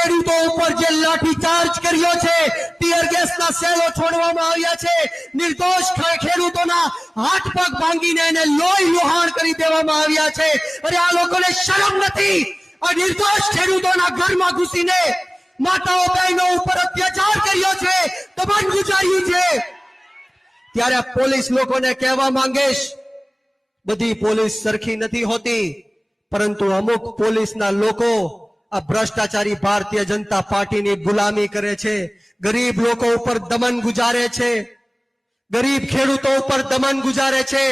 ખેડૂતો ઉપર જે લાઠીચાર્જ કર્યો છે, ટીયર ગેસના સેલો છોડવામાં આવ્યા છે, નિર્દોષ ખેડૂતોના હાથ પગ ભાંગીને એને લોહી લુહાણ કરી દેવામાં આવ્યા છે. અરે આ લોકોને શરમ નથી? આ નિર્દોષ ખેડૂતોના ઘરમાં ઘૂસીને માતાઓ બહેનો ઉપર અત્યાચાર કર્યો છે, દબાણ ગુજાર્યું છે. ત્યારે પોલીસ લોકોને કહેવા માંગીશ, બધી પોલીસ સરખી નથી હોતી, પરંતુ અમુક પોલીસના લોકો આ ભ્રષ્ટાચારી ભારતીય જનતા પાર્ટીની ગુલામી કરે છે, ગરીબ લોકો ઉપર દમન ગુજારે છે, ગરીબ ખેડૂતો ઉપર દમન ગુજારે છે.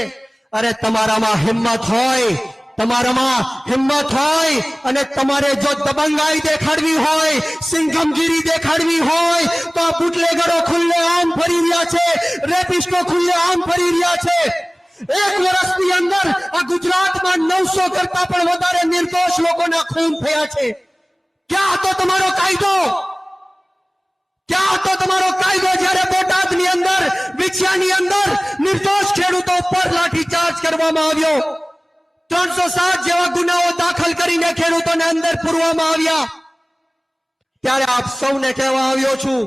અરે તમારામાં હિંમત હોય અને તમારે જો દબંગાઈ દેખાડવી હોય, સિંઘમગીરી દેખાડવી હોય, તો આ બુટલેગરો ખુલ્લે આમ ફરી રહ્યા છે, રેપિસ્ટો ખુલ્લે આમ ફરી રહ્યા છે. એક વર્ષની અંદર આ ગુજરાતમાં 900 કરતા પણ વધારે નિર્દોષ લોકોના ખૂન થયા છે. ક્યાં હતો તમારો કાયદો? ક્યાં હતો તમારો કાયદો જ્યારે બોટાદની અંદર, વિછિયાની અંદર નિર્દોષ ખેડૂતો પર લાઠીચાર્જ કરવામાં આવ્યો, 307 જેવા ગુનાઓ દાખલ કરીને ખેડૂતોને અંદર પૂરવામાં આવ્યા? ત્યારે આપ સૌને કહેવા આવ્યો છું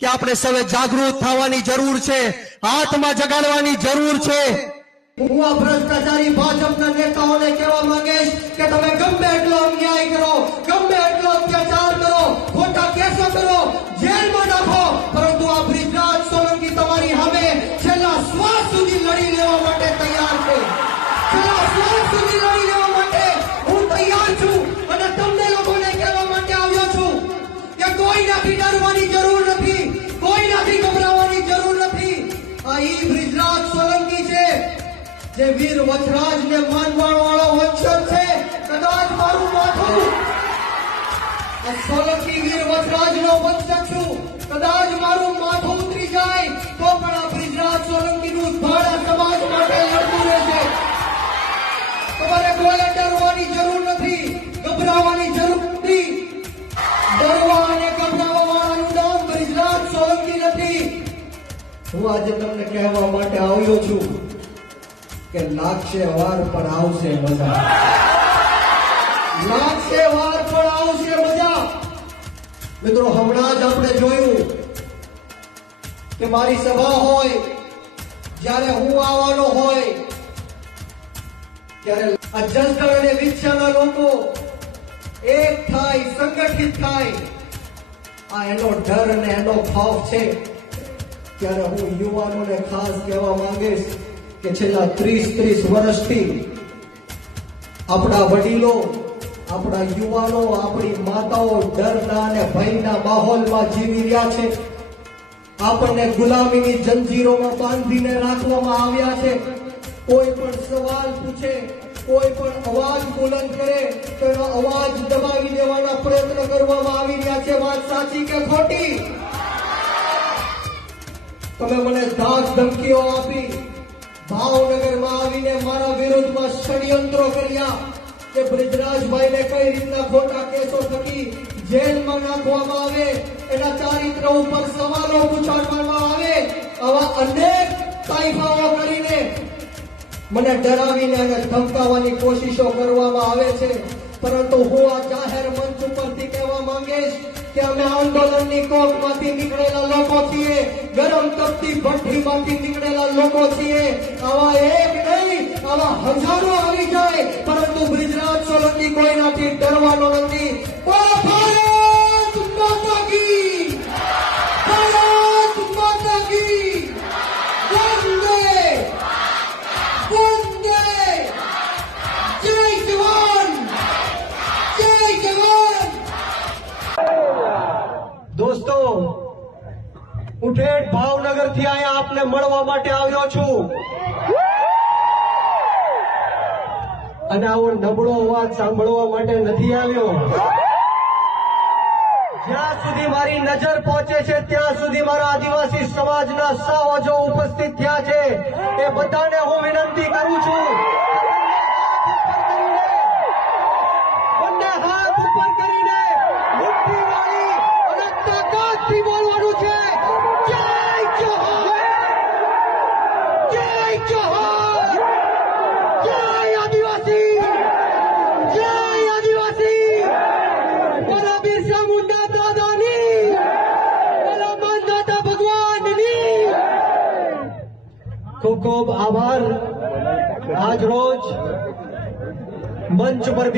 કે આપણે સૌએ જાગૃત થવાની જરૂર છે, હાથમાં જગાડવાની જરૂર છે. હું આ ભ્રષ્ટાચારી ભાજપના નેતાઓને કહેવા માંગીશ કે તમે ગમે એટલો અન્યાય કરો, ગમે એટલો અત્યાચાર કરો, ખોટા કેસો કરો, જેલમાં નાખો, પરંતુ આ બ્રિજરાજ સોલંકી તમારી સામે છેલ્લા શ્વાસ સુધી લડી લેવા માટે તૈયાર છે. છેલ્લા શ્વાસ સુધી લડી લેવા માટે હું તૈયાર છું. અને તમને લોકોને કહેવા માટે આવ્યો છું કે કોઈનાથી ડરવાની જરૂર નથી, કોઈનાથી ગભરાવાની જરૂર નથી. આ ઈ બ્રિજરાજ સોલંકી છે જે વીર વચરાજને માનવાણ વાળો વંશજ છે. કદાચ મારું માથું સોલંકી વીર વચરાજનો વંશજ છું, કદાચ મારું માથું ઉતરી જાય તો પણ આ બ્રિજરાજ સોલંકીનું ભાડા સમાજ માટે લડતું રહેશે. તમારે કોઈ ડરવાની જરૂર નથી, ગભરાવાની જરૂર નથી. ડરવા અને ગભરાવા વાળાનું નામ બ્રિજરાજ સોલંકી નથી. હું આજે તમને કહેવા માટે આવ્યો છું કે લાગશે વાર પણ આવશે મજા, લાગશે વાર પણ આવશે મજા. મિત્રો, હમણાં જ આપણે જોયું કે મારી સભા હોય, જ્યારે હું આવવાનો હોય ત્યારે આ જસદણ અને વિછિયાના લોકો એક થાય, સંગઠિત થાય. આ એનો ડર અને એનો ખૌફ છે. ત્યારે હું યુવાનોને ખાસ કહેવા માંગીશ કે છેલ્લા 30 વર્ષથી આપણા વડીલો, આપણા યુવાનો, આપણી માતાઓ ડરના અને ભયના માહોલમાં જીવી રહ્યા છે. આપણને ગુલામીની જંજીરોમાં બાંધીને રાખવામાં આવ્યા છે. કોઈ પણ સવાલ પૂછે, કોઈ પણ અવાજ બુલંદ કરે તો એનો અવાજ દબાવી દેવાના પ્રયત્ન કરવામાં આવી રહ્યા છે. વાત સાચી કે ખોટી? તમે મને ધાક ધમકીઓ આપી, ભાવનગરમાં આવીને મારા વિરુદ્ધમાં ષડયંત્રો કર્યા કે બ્રિજરાજભાઈને કઈ રીતના ખોટા કેસો થકી જેલમાં નાખવામાં આવે, એના ચારિત્ર ઉપર સવાલો પૂછવામાં આવે. આવા અનેક તાઇફાઓ કરીને મને ડરાવીને અને ધમકાવવાની કોશિશો કરવામાં આવે છે. પરંતુ હું આ જાહેર મંચ ઉપરથી કહેવા માંગીશ કે અમે આંદોલનની કોકમાંથી નીકળેલા લોકો છીએ, ગરમ તપતી ભઠ્ઠીમાંથી નીકળેલા લોકો છીએ. આવા એક નહીં, આવા હજારો આવી જાય, પરંતુ બ્રિજરાજ સોલંકી કોઈનાથી ડરવાનો નથી. ભારત માતા કી, ભારત માતા કી, વંદે વંદે, જય જવાન, જય જવાન. દોસ્તો, હું ઠેઠ ભાવનગર થી અહીંયા આપને મળવા માટે આવ્યો છું. અને આવો નબળો અવાજ સાંભળવા માટે નથી આવ્યો. જ્યાં સુધી મારી નજર પહોંચે છે ત્યાં સુધી મારા આદિવાસી સમાજના સાવજો ઉપસ્થિત થયા છે. એ બધાને હું વિનંતી કરું છું, બંને હાથ ઉપર કરીને મુઠ્ઠી વાળી અને તાકાતથી બોલવાનું છે, જય જોહર, જય જોહર, જય આદિવાસી, જય આદિવાસી. મારા બિરસા મુંડા ખૂબ ખૂબ આભાર. આજ રોજ મંચ પર